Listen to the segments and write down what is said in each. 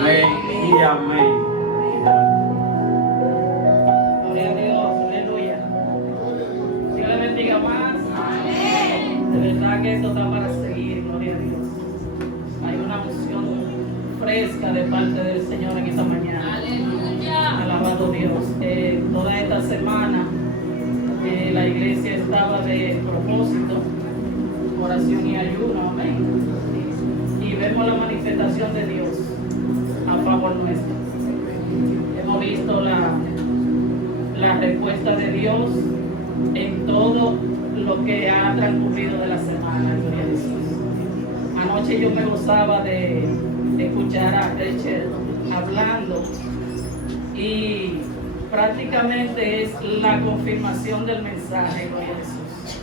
Amén y amén. Gloria a Dios, aleluya. Dios le bendiga más. De verdad que esto está para seguir, gloria a Dios. Hay una unción fresca de parte del Señor en esta mañana. Alabado Dios. Toda esta semana la iglesia estaba de propósito, oración y ayuno, amén. Y vemos la manifestación de Dios a favor nuestro. Hemos visto la respuesta de Dios en todo lo que ha transcurrido de la semana, gloria a Jesús. Anoche yo me gozaba de escuchar a Rachel hablando y prácticamente es la confirmación del mensaje, gloria a Jesús.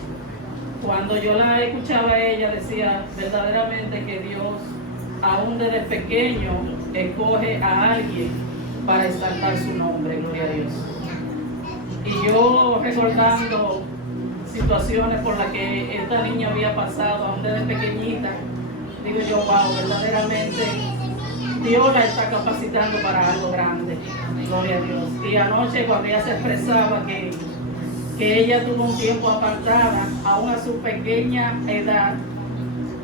Cuando yo la escuchaba a ella decía verdaderamente que Dios aún desde pequeño escoge a alguien para exaltar su nombre, gloria a Dios. Y yo recordando situaciones por las que esta niña había pasado aún desde pequeñita, digo yo, wow, verdaderamente Dios la está capacitando para algo grande, gloria a Dios. Y anoche cuando ella se expresaba que ella tuvo un tiempo apartada, aún a su pequeña edad,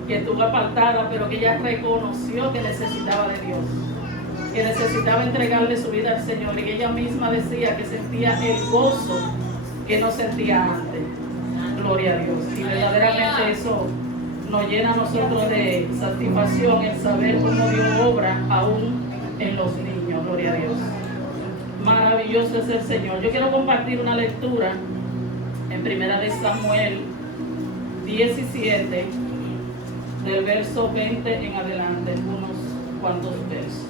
que estuvo apartada, pero que ella reconoció que necesitaba de Dios, que necesitaba entregarle su vida al Señor, y ella misma decía que sentía el gozo que no sentía antes, gloria a Dios. Y verdaderamente eso nos llena a nosotros de satisfacción, el saber cómo Dios obra aún en los niños, gloria a Dios. Maravilloso es el Señor. Yo quiero compartir una lectura en 1 de Samuel 17, del verso 20 en adelante, unos cuantos versos.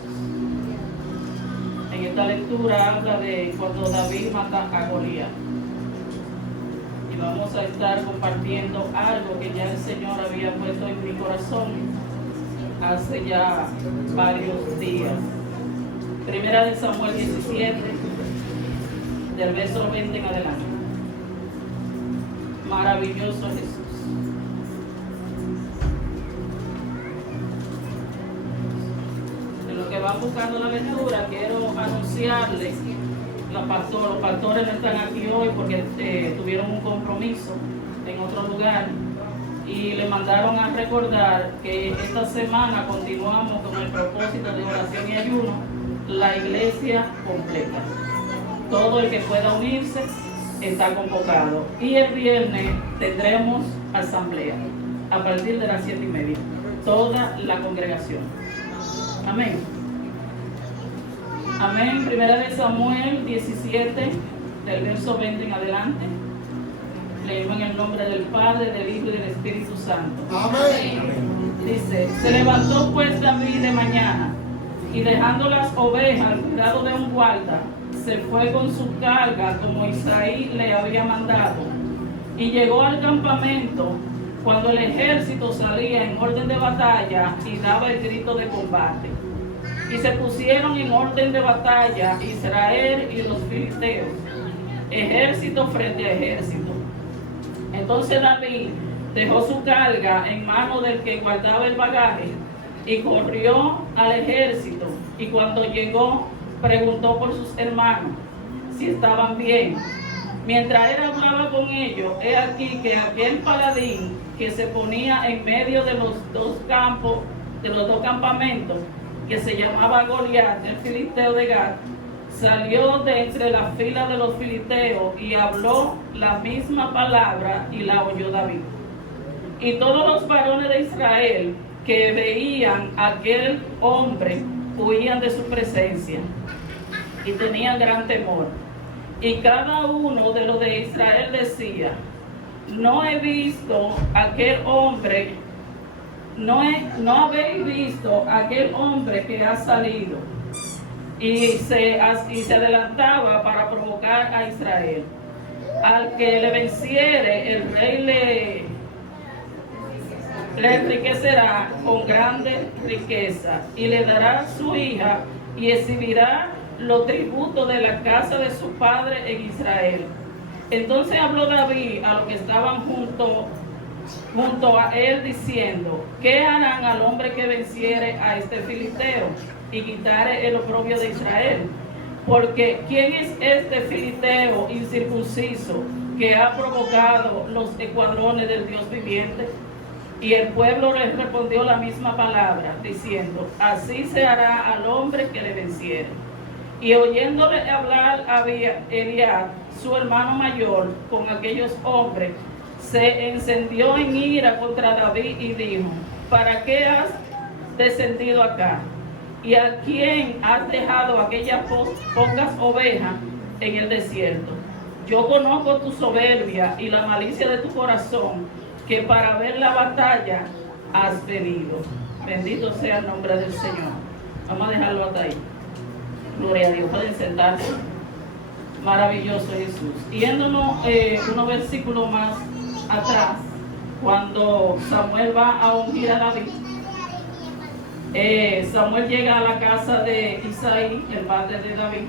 En esta lectura habla de cuando David mata a Goliat. Y vamos a estar compartiendo algo que ya el Señor había puesto en mi corazón hace ya varios días. 1 de Samuel 17, del verso 20 en adelante. Maravilloso Jesús. En lo que van buscando la lectura, quiero anunciarles, los pastores no están aquí hoy porque tuvieron un compromiso en otro lugar y le mandaron a recordar que esta semana continuamos con el propósito de oración y ayuno, la iglesia completa. Todo el que pueda unirse está convocado. Y el viernes tendremos asamblea a partir de las 7:30. Toda la congregación. Amén. Amén. 1 de Samuel 17, del verso 20 en adelante. Leemos en el nombre del Padre, del Hijo y del Espíritu Santo. Amén. Dice: se levantó pues David de mañana y dejando las ovejas al cuidado de un guarda, se fue con su carga como Isaí le había mandado, y llegó al campamento cuando el ejército salía en orden de batalla y daba el grito de combate. Y se pusieron en orden de batalla Israel y los filisteos, ejército frente a ejército. Entonces David dejó su carga en manos del que guardaba el bagaje y corrió al ejército, y cuando llegó preguntó por sus hermanos si estaban bien. Mientras él hablaba con ellos, he aquí que aquel paladín que se ponía en medio de los dos campamentos, que se llamaba Goliat, el filisteo de Gat, salió de entre las filas de los filisteos y habló la misma palabra, y la oyó David. Y todos los varones de Israel que veían a aquel hombre huían de su presencia y tenían gran temor. Y cada uno de los de Israel decía: no he visto aquel hombre, no habéis visto aquel hombre que ha salido. Y se adelantaba para provocar a Israel. Al que le venciere, el rey le enriquecerá con grande riqueza, y le dará su hija, y exhibirá los tributos de la casa de su padre en Israel. Entonces habló David a los que estaban junto a él, diciendo: ¿qué harán al hombre que venciere a este filisteo? y quitare el oprobio de Israel. Porque ¿quién es este filisteo incircunciso que ha provocado los escuadrones del Dios viviente? Y el pueblo le respondió la misma palabra, diciendo: así se hará al hombre que le venciere. Y oyéndole hablar Eliab, su hermano mayor, con aquellos hombres, se encendió en ira contra David y dijo: ¿para qué has descendido acá? ¿Y a quién has dejado aquellas pocas ovejas en el desierto? Yo conozco tu soberbia y la malicia de tu corazón, que para ver la batalla has venido. Bendito sea el nombre del Señor. Vamos a dejarlo hasta ahí. Gloria a Dios. Pueden sentarse. Maravilloso Jesús. Yéndonos unos versículos más atrás, cuando Samuel va a ungir a David, Samuel llega a la casa de Isaí, el padre de David,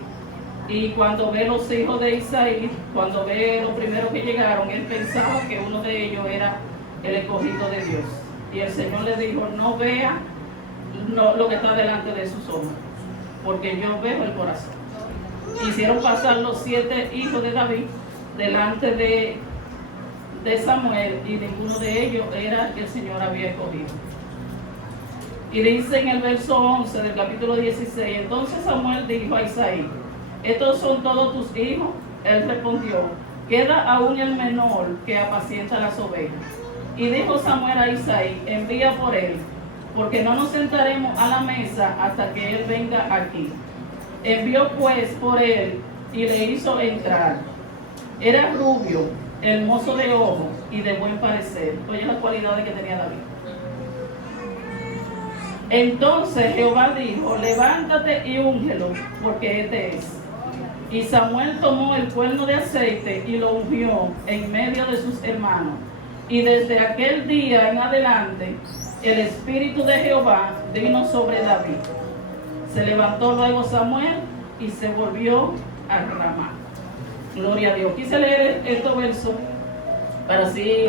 y cuando ve los hijos de Isaí, cuando ve los primeros que llegaron, él pensaba que uno de ellos era el escogido de Dios. Y el Señor le dijo: no vea lo que está delante de sus ojos, porque yo veo el corazón. Hicieron pasar los 7 hijos de David delante de Samuel, y ninguno de ellos era el que el Señor había escogido. Y dice en el verso 11 del capítulo 16: entonces Samuel dijo a Isaí: ¿estos son todos tus hijos? Él respondió: queda aún el menor que apacienta las ovejas. Y dijo Samuel a Isaí: envía por él, porque no nos sentaremos a la mesa hasta que él venga aquí. Envió pues por él y le hizo entrar. Era rubio, hermoso de ojos y de buen parecer. Oye las cualidades que tenía David. Entonces Jehová dijo: levántate y úngelo, porque este es. Y Samuel tomó el cuerno de aceite y lo ungió en medio de sus hermanos. Y desde aquel día en adelante, el Espíritu de Jehová vino sobre David. Se levantó luego Samuel y se volvió a Ramá. Gloria a Dios. Quise leer estos versos para así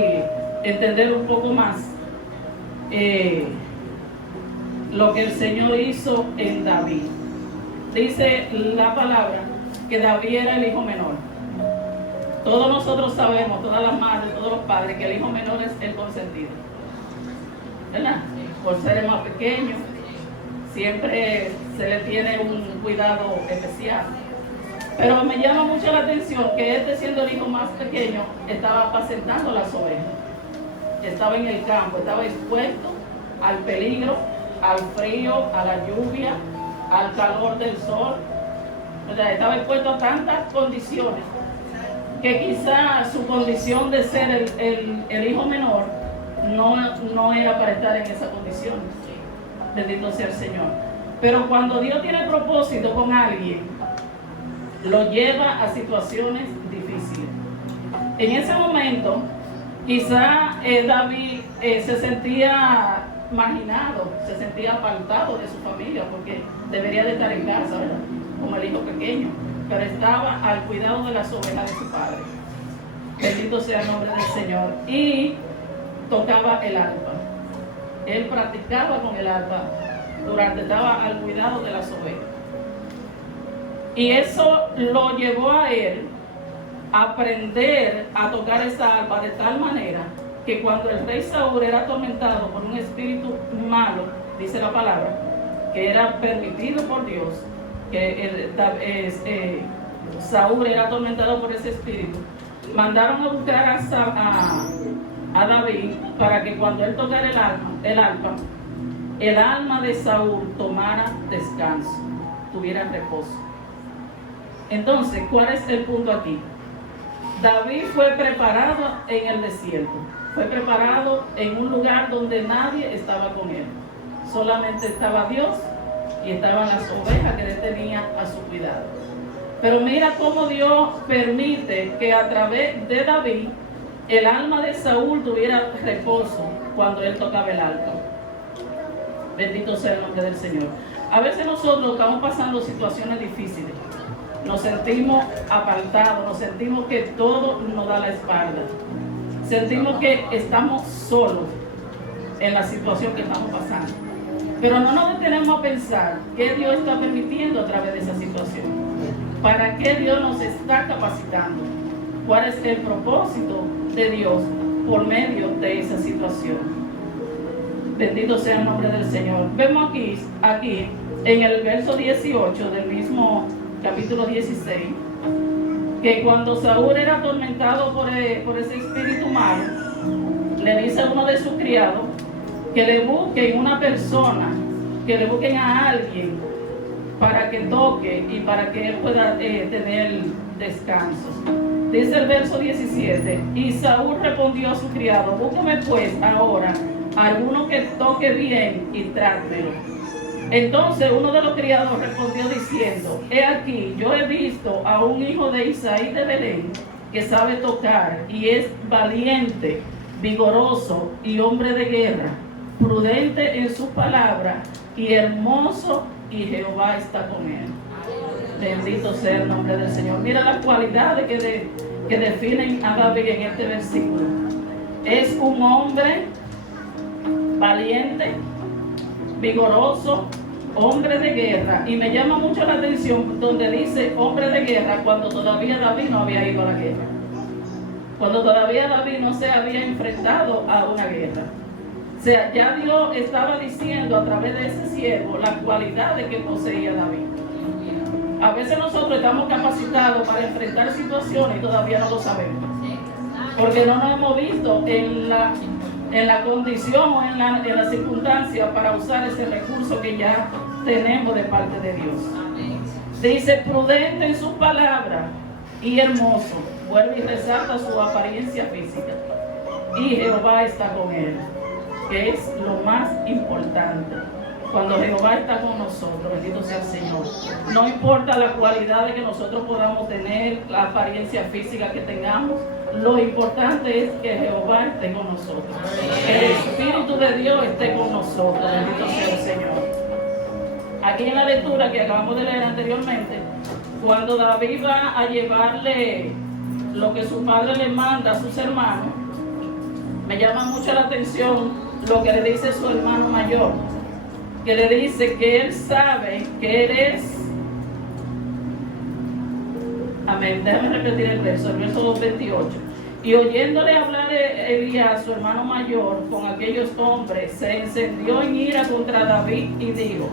entender un poco más lo que el Señor hizo en David. Dice la palabra que David era el hijo menor. Todos nosotros sabemos, todas las madres, todos los padres, que el hijo menor es el consentido, ¿verdad? Por ser el más pequeño, siempre se le tiene un cuidado especial. Pero me llama mucho la atención que este, siendo el hijo más pequeño, estaba apacentando las ovejas. Estaba en el campo, estaba expuesto al peligro, al frío, a la lluvia, al calor del sol, ¿verdad? Estaba expuesto a tantas condiciones que quizá su condición de ser el hijo menor no era para estar en esa condición. Bendito sea el Señor. Pero cuando Dios tiene propósito con alguien, lo lleva a situaciones difíciles. En ese momento, quizá David se sentía marginado, se sentía apartado de su familia, porque debería de estar en casa, ¿verdad? Como el hijo pequeño, pero estaba al cuidado de las ovejas de su padre. Bendito sea el nombre del Señor. Y tocaba el arpa. Él practicaba con el arpa estaba al cuidado de las ovejas. Y eso lo llevó a él a aprender a tocar esa arpa de tal manera que cuando el rey Saúl era atormentado por un espíritu malo, dice la palabra, que era permitido por Dios, que Saúl era atormentado por ese espíritu, mandaron a buscar a David para que cuando él tocara el arpa, el alma de Saúl tomara descanso, tuviera reposo. Entonces, ¿cuál es el punto aquí? David fue preparado en el desierto, fue preparado en un lugar donde nadie estaba con él, solamente estaba Dios y estaban las ovejas que él tenía a su cuidado. Pero mira cómo Dios permite que a través de David el alma de Saúl tuviera reposo cuando él tocaba el arpa. Bendito sea el nombre del Señor. A veces nosotros estamos pasando situaciones difíciles, nos sentimos apartados, nos sentimos que todo nos da la espalda, sentimos que estamos solos en la situación que estamos pasando. Pero no nos detenemos a pensar qué Dios está permitiendo a través de esa situación. ¿Para qué Dios nos está capacitando? ¿Cuál es el propósito de Dios por medio de esa situación? Bendito sea el nombre del Señor. Vemos aquí en el verso 18 del mismo capítulo 16, que cuando Saúl era atormentado por ese espíritu malo, le dice a uno de sus criados que le busquen una persona, que le busquen a alguien para que toque y para que él pueda tener descanso. Dice el verso 17, y Saúl respondió a su criado, búscame pues ahora alguno que toque bien y trátelo. Entonces uno de los criados respondió diciendo, he aquí, yo he visto a un hijo de Isaí de Belén que sabe tocar y es valiente, vigoroso y hombre de guerra, prudente en sus palabras y hermoso, y Jehová está con él. Bendito sea el nombre del Señor. Mira las cualidades que definen a David en este versículo. Es un hombre valiente, vigoroso, hombre de guerra. Y me llama mucho la atención donde dice hombre de guerra cuando todavía David no había ido a la guerra. Cuando todavía David no se había enfrentado a una guerra. O sea, ya Dios estaba diciendo a través de ese siervo las cualidades que poseía David. A veces nosotros estamos capacitados para enfrentar situaciones y todavía no lo sabemos. Porque no nos hemos visto en la condición o en la circunstancia para usar ese recurso que ya tenemos de parte de Dios. Dice prudente en sus palabras y hermoso. Vuelve y resalta su apariencia física. Y Jehová está con él, que es lo más importante. Cuando Jehová está con nosotros, bendito sea el Señor. No importa la cualidad que nosotros podamos tener, la apariencia física que tengamos, lo importante es que Jehová esté con nosotros. Que el Espíritu de Dios esté con nosotros, bendito sea el Señor. Aquí en la lectura que acabamos de leer anteriormente, cuando David va a llevarle lo que su padre le manda a sus hermanos, me llama mucho la atención lo que le dice su hermano mayor, que le dice que él sabe que él es, amén, déjame repetir el verso 28, y oyéndole hablar Elías, su hermano mayor, con aquellos hombres, se encendió en ira contra David y dijo,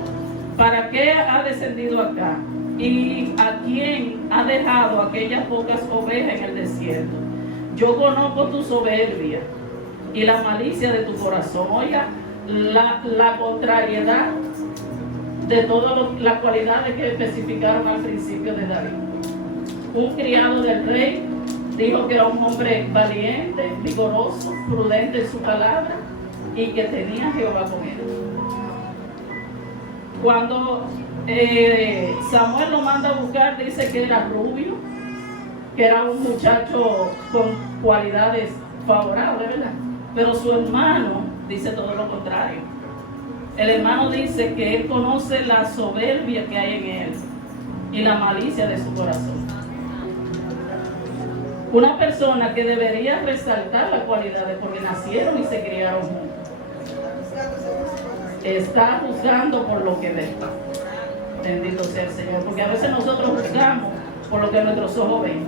¿para qué ha descendido acá? ¿Y a quién ha dejado aquellas pocas ovejas en el desierto? Yo conozco tu soberbia y la malicia de tu corazón. Oiga, la contrariedad de todas las cualidades que especificaron al principio de David. Un criado del rey dijo que era un hombre valiente, vigoroso, prudente en su palabra y que tenía a Jehová con él. Cuando Samuel lo manda a buscar, dice que era rubio, que era un muchacho con cualidades favorables, ¿verdad? Pero su hermano dice todo lo contrario. El hermano dice que él conoce la soberbia que hay en él y la malicia de su corazón. Una persona que debería resaltar las cualidades porque nacieron y se criaron juntos, está juzgando por lo que ve. Bendito sea el Señor, porque a veces nosotros juzgamos por lo que nuestros ojos ven,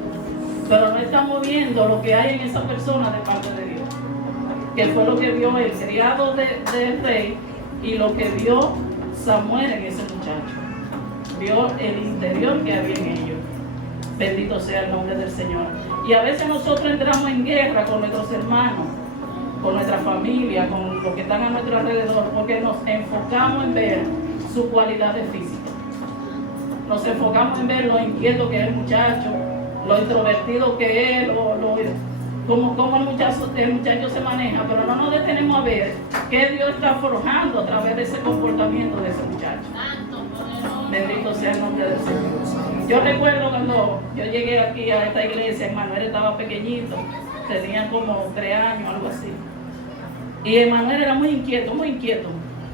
pero no estamos viendo lo que hay en esa persona de parte de Dios, que fue lo que vio el criado del rey y lo que vio Samuel en ese muchacho. Vio el interior que había en ellos. Bendito sea el nombre del Señor. Y a veces nosotros entramos en guerra con nuestros hermanos, con nuestra familia, con los que están a nuestro alrededor, porque nos enfocamos en ver sus cualidades físicas. Nos enfocamos en ver lo inquieto que es el muchacho, lo introvertido que es, cómo el muchacho se maneja, pero no nos detenemos a ver qué Dios está forjando a través de ese comportamiento de ese muchacho. Bendito sea el nombre del Señor. Yo recuerdo cuando yo llegué aquí a esta iglesia, Emanuel estaba pequeñito, tenía como 3 años, algo así. Y Emanuel era muy inquieto, muy inquieto.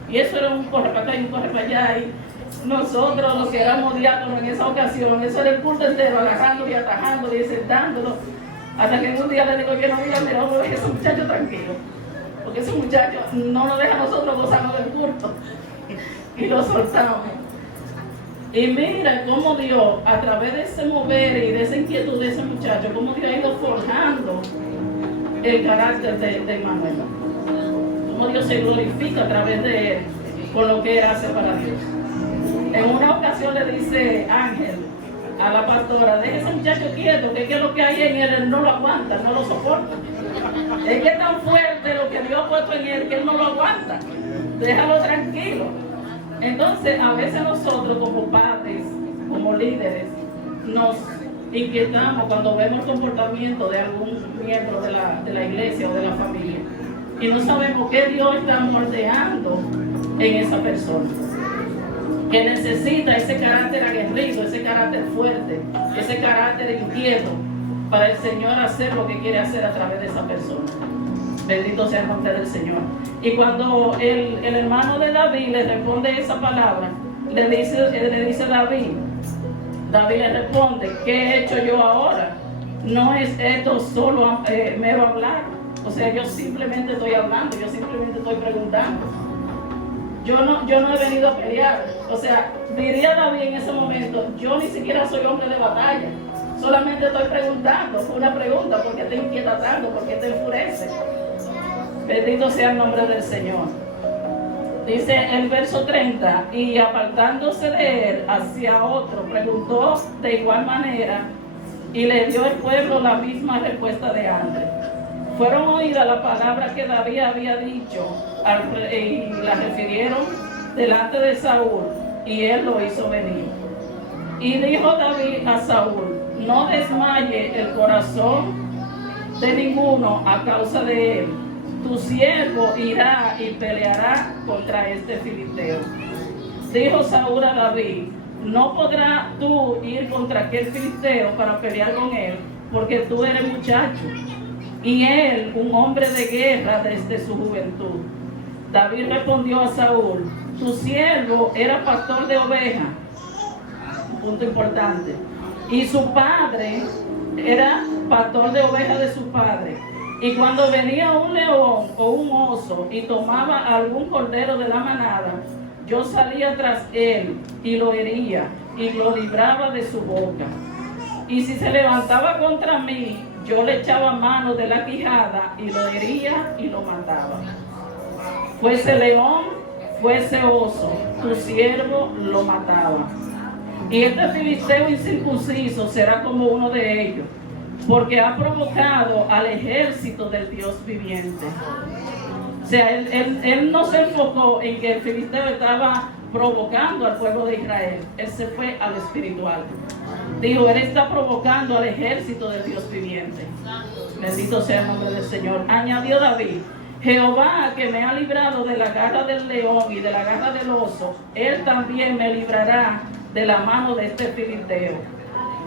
Y eso era un corre para acá y un corre para allá. Y nosotros, los que éramos diáconos en esa ocasión, eso era el culto entero, agarrándolo y atajándolo y sentándolo. Hasta que en un día le digo, yo no diga, mira, vamos a ver ese muchacho tranquilo. Porque ese muchacho no nos deja a nosotros gozarnos del culto. y lo soltamos. Y mira cómo Dios, a través de ese mover y de esa inquietud de ese muchacho, cómo Dios ha ido forjando el carácter de Manuel. Cómo Dios se glorifica a través de él por lo que él hace para Dios. En una ocasión le dice Ángel a la pastora: deje ese muchacho quieto, que es que lo que hay en él no lo aguanta, no lo soporta. Es que es tan fuerte lo que Dios ha puesto en él que él no lo aguanta. Déjalo tranquilo. Entonces, a veces nosotros como padres, como líderes, nos inquietamos cuando vemos el comportamiento de algún miembro de la iglesia o de la familia y no sabemos qué Dios está moldeando en esa persona, que necesita ese carácter aguerrido, ese carácter fuerte, ese carácter inquieto para el Señor hacer lo que quiere hacer a través de esa persona. Bendito sea el nombre del Señor. Y cuando el hermano de David le responde esa palabra, le dice David le responde: ¿qué he hecho yo ahora? No es esto solo mero hablar. O sea, yo simplemente estoy hablando, yo simplemente estoy preguntando. Yo no he venido a pelear. O sea, diría David en ese momento: yo ni siquiera soy hombre de batalla. Solamente estoy preguntando. Fue una pregunta: ¿por qué te inquieta tanto? ¿Por qué te enfurece? Bendito sea el nombre del Señor. Dice el verso 30: y apartándose de él hacia otro, preguntó de igual manera, y le dio el pueblo la misma respuesta de antes. Fueron oídas las palabras que David había dicho y las refirieron delante de Saúl, y él lo hizo venir. Y dijo David a Saúl: no desmaye el corazón de ninguno a causa de él. Tu siervo irá y peleará contra este filisteo. Dijo Saúl a David: no podrás tú ir contra aquel filisteo para pelear con él, porque tú eres muchacho, y él un hombre de guerra desde su juventud. David respondió a Saúl: tu siervo era pastor de ovejas. Un punto importante. Y su padre era pastor de ovejas de su padre. Y cuando venía un león o un oso y tomaba algún cordero de la manada, yo salía tras él y lo hería y lo libraba de su boca. Y si se levantaba contra mí, yo le echaba mano de la quijada y lo hería y lo mataba. Fuese león, fuese oso, tu siervo lo mataba. Y este filisteo incircunciso será como uno de ellos, porque ha provocado al ejército del Dios viviente. O sea, él no se enfocó en que el filisteo estaba provocando al pueblo de Israel. Él se fue al espiritual. Dijo: él está provocando al ejército del Dios viviente. Bendito sea el nombre del Señor. Añadió David: Jehová, que me ha librado de la garra del león y de la garra del oso, él también me librará de la mano de este filisteo.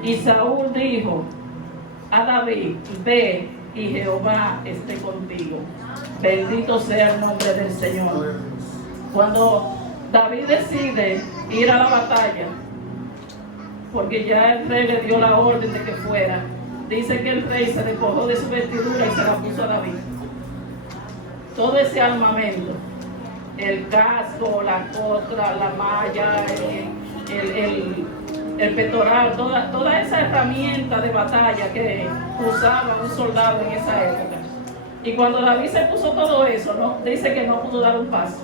Y Saúl dijo a David: ve y Jehová esté contigo. Bendito sea el nombre del Señor. Cuando David decide ir a la batalla, porque ya el rey le dio la orden de que fuera, dice que el rey se despojó de su vestidura y se la puso a David. Todo ese armamento, el casco, la costra, la malla, el pectoral, toda esa herramienta de batalla que usaba un soldado en esa época. Y cuando David se puso todo eso, ¿no? Dice que no pudo dar un paso.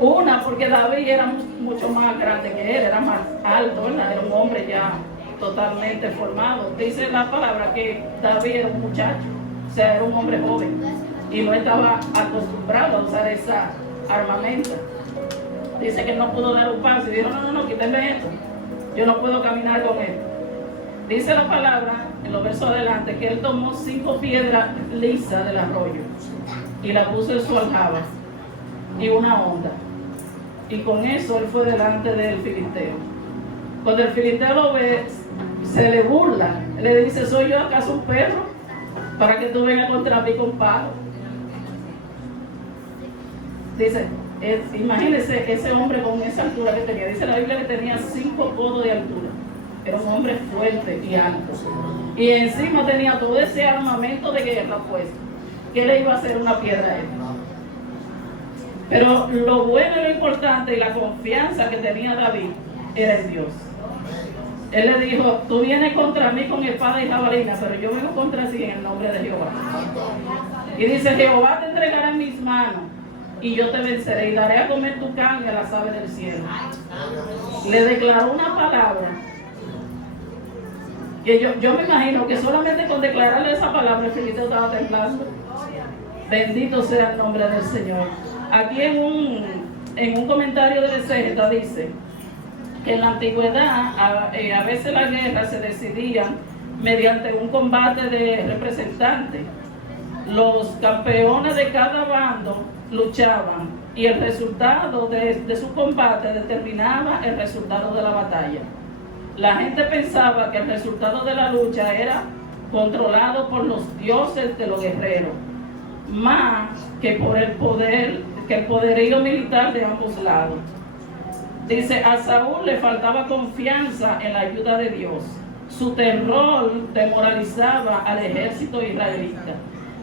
Una, porque David era mucho más grande que él, era más alto, ¿verdad? Era un hombre ya totalmente formado. Dice la palabra que David era un muchacho, o sea, era un hombre joven y no estaba acostumbrado a usar esa armamento. Dice que no pudo dar un paso y dijo: no, quítenme esto, yo no puedo caminar con esto. Dice la palabra en los versos adelante que él tomó 5 piedras lisas del arroyo y la puso en su aljaba y una honda, y con eso él fue delante del filisteo. Cuando el filisteo lo ve, se le burla, le dice: ¿soy yo acaso un perro para que tú vengas contra mí con palo? Dice, imagínese ese hombre con esa altura que tenía. Dice la Biblia que tenía 5 codos de altura. Era un hombre fuerte y alto. Y encima tenía todo ese armamento de guerra puesto. ¿Qué le iba a hacer una piedra a él? Pero lo bueno y lo importante y la confianza que tenía David era en Dios. Él le dijo, tú vienes contra mí con espada y jabalina, pero yo vengo contra ti en el nombre de Jehová. Y dice, Jehová te entregará en mis manos y yo te venceré y daré a comer tu carne a las aves del cielo. Le declaró una palabra que yo me imagino que solamente con declararle esa palabra el filisteo estaba temblando. Bendito sea el nombre del Señor. Aquí en un comentario de exégeta dice que en la antigüedad a veces las guerras se decidían mediante un combate de representantes. Los campeones de cada bando luchaban y el resultado de su combate determinaba el resultado de la batalla. La gente pensaba que el resultado de la lucha era controlado por los dioses de los guerreros, más que por el poderío militar de ambos lados. Dice, a Saúl le faltaba confianza en la ayuda de Dios. Su terror demoralizaba al ejército israelita.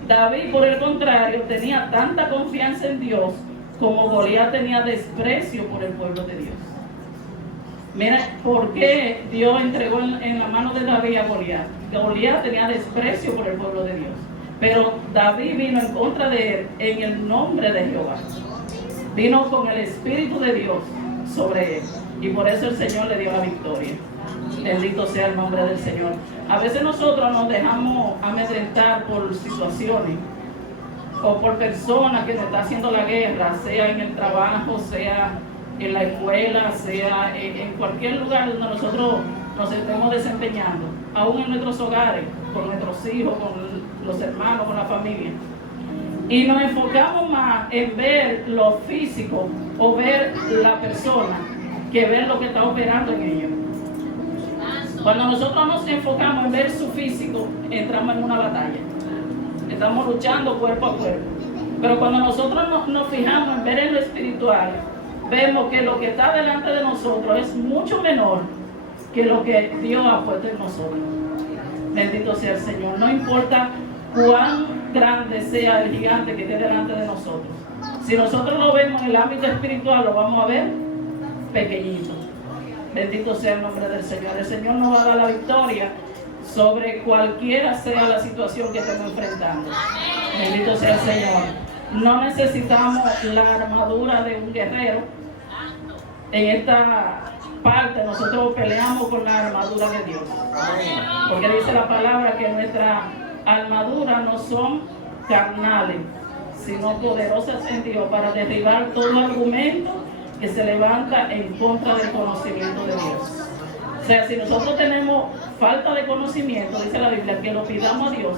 David, por el contrario, tenía tanta confianza en Dios como Goliat tenía desprecio por el pueblo de Dios. Mira, ¿por qué Dios entregó en la mano de David a Goliat? Goliat tenía desprecio por el pueblo de Dios, pero David vino en contra de él en el nombre de Jehová. Vino con el Espíritu de Dios sobre él y por eso el Señor le dio la victoria. Bendito sea el nombre del Señor. A veces nosotros nos dejamos amedrentar por situaciones o por personas que se está haciendo la guerra, sea en el trabajo, sea en la escuela, sea en cualquier lugar donde nosotros nos estemos desempeñando, aún en nuestros hogares, con nuestros hijos, con los hermanos, con la familia. Y nos enfocamos más en ver lo físico o ver la persona que ver lo que está operando en ellos. Cuando nosotros nos enfocamos en ver su físico, entramos en una batalla. Estamos luchando cuerpo a cuerpo. Pero cuando nosotros nos fijamos en ver en lo espiritual, vemos que lo que está delante de nosotros es mucho menor que lo que Dios ha puesto en nosotros. Bendito sea el Señor. No importa cuán grande sea el gigante que esté delante de nosotros. Si nosotros lo vemos en el ámbito espiritual, lo vamos a ver pequeñito. Bendito sea el nombre del Señor. El Señor nos va a dar la victoria sobre cualquiera sea la situación que estemos enfrentando. Bendito sea el Señor. No necesitamos la armadura de un guerrero. En esta parte nosotros peleamos con la armadura de Dios. Porque dice la palabra que nuestras armaduras no son carnales, sino poderosas en Dios para derribar todo argumento que se levanta en contra del conocimiento de Dios. O sea, si nosotros tenemos falta de conocimiento, dice la Biblia, que lo pidamos a Dios,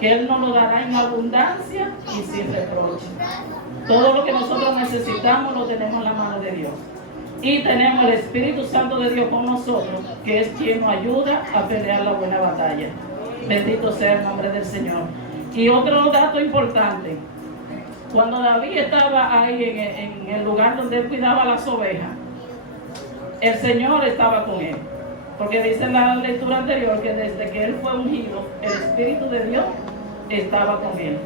que Él nos lo dará en abundancia y sin reproche. Todo lo que nosotros necesitamos lo tenemos en la mano de Dios. Y tenemos el Espíritu Santo de Dios con nosotros, que es quien nos ayuda a pelear la buena batalla. Bendito sea el nombre del Señor. Y otro dato importante, cuando David estaba ahí en el lugar donde él cuidaba las ovejas, el Señor estaba con él. Porque dice en la lectura anterior que desde que él fue ungido, el Espíritu de Dios estaba con él.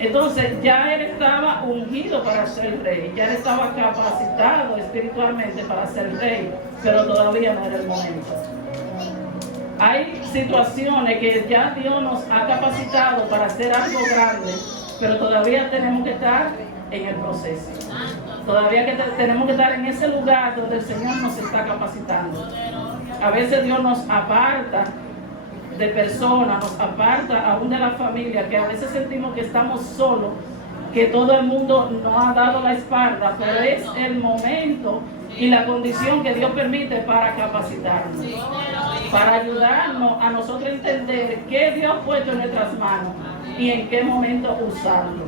Entonces ya él estaba ungido para ser rey, ya él estaba capacitado espiritualmente para ser rey, pero todavía no era el momento. Hay situaciones que ya Dios nos ha capacitado para hacer algo grande, pero todavía tenemos que estar en el proceso. Todavía tenemos que estar en ese lugar donde el Señor nos está capacitando. A veces Dios nos aparta de personas, nos aparta aún de la familia, que a veces sentimos que estamos solos, que todo el mundo nos ha dado la espalda, pero es el momento y la condición que Dios permite para capacitarnos, para ayudarnos a nosotros a entender qué Dios ha puesto en nuestras manos y en qué momento usarlo.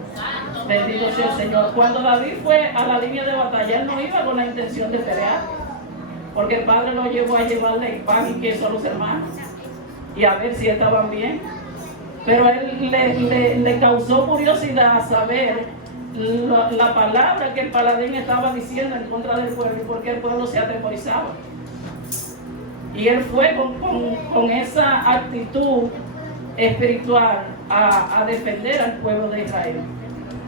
Bendito sea el Señor. Cuando David fue a la línea de batalla, él no iba con la intención de pelear, porque el Padre lo llevó a llevarle pan y queso a los hermanos y a ver si estaban bien. Pero él le causó curiosidad saber la palabra que el paladín estaba diciendo en contra del pueblo y por qué el pueblo se atemorizaba. Y él fue con esa actitud espiritual a defender al pueblo de Israel.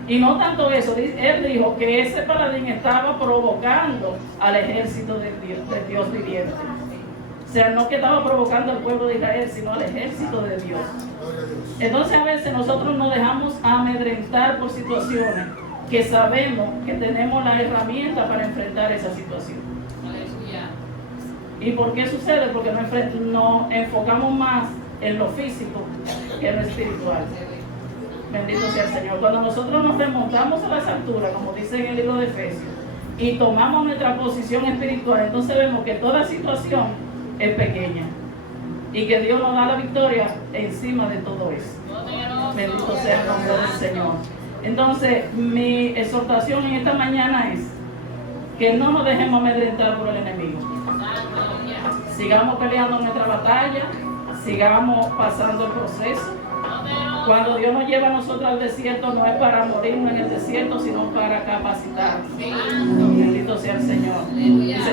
Y no tanto eso, él dijo que ese paladín estaba provocando al ejército de Dios viviente. O sea, no que estaba provocando al pueblo de Israel, sino al ejército de Dios. Entonces a veces nosotros nos dejamos amedrentar por situaciones que sabemos que tenemos la herramienta para enfrentar esa situación. ¿Y por qué sucede? Porque nos enfocamos más en lo físico que en lo espiritual. Bendito sea el Señor. Cuando nosotros nos remontamos a las alturas, como dice en el libro de Efesios, y tomamos nuestra posición espiritual, entonces vemos que toda situación es pequeña y que Dios nos da la victoria encima de todo eso. Bendito sea el nombre del Señor. Entonces, mi exhortación en esta mañana es que no nos dejemos amedrentar por el enemigo. Sigamos peleando nuestra batalla, sigamos pasando el proceso. Cuando Dios nos lleva a nosotros al desierto, no es para morirnos en el desierto, sino para capacitarnos. Bendito sea el Señor.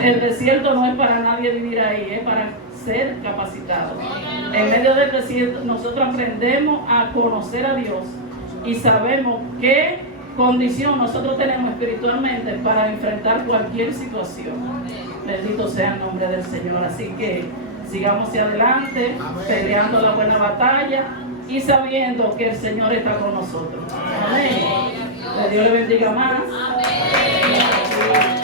El desierto no es para nadie vivir ahí, es para ser capacitados. En medio del desierto nosotros aprendemos a conocer a Dios y sabemos qué condición nosotros tenemos espiritualmente para enfrentar cualquier situación. Bendito sea el nombre del Señor. Así que sigamos hacia adelante, peleando la buena batalla y sabiendo que el Señor está con nosotros. Amén. Que Dios le bendiga más. Amén.